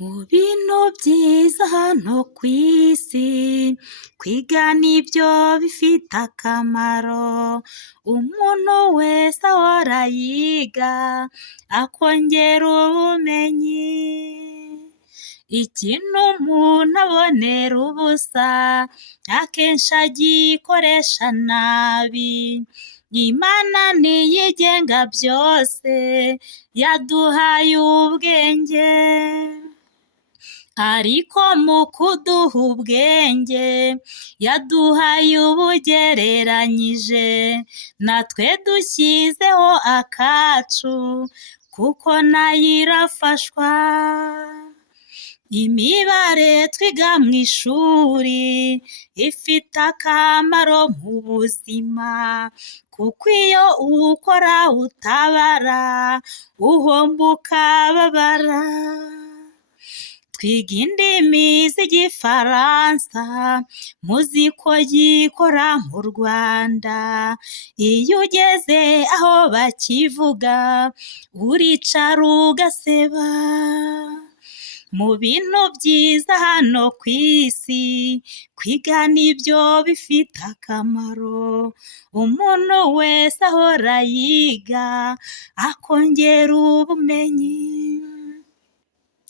Mu bintu byiza hano ku isi, kwiga nibyo bifite akamaro. Umuntu wese ahora yiga, akongera ubumenyi. Ikintu umuntu abonera ubusa, akenshi agikoresha nabi. Imana niyo igenga byose, yaduhaye ubwenge. Ariko mu kuduha ubwenge, yaduhaye ubugereranyije, natwe dushyizeho akacu, kuko nayo irafashwa. Imibare twiga mu ishuri, ifite akamaro mu buzima, kuko iyo ukora utabara, uhomba ukababara. Twiga indimi z'igifaransa, muzi ko gikora mu Rwanda. Iyo ugeze aho bakivuga, uricara ugaseba. Mu bintu byiza hano ku isi, kwiga nibyo bifite akamaro. Umuntu wese ahora yiga, akongera ubumenyi.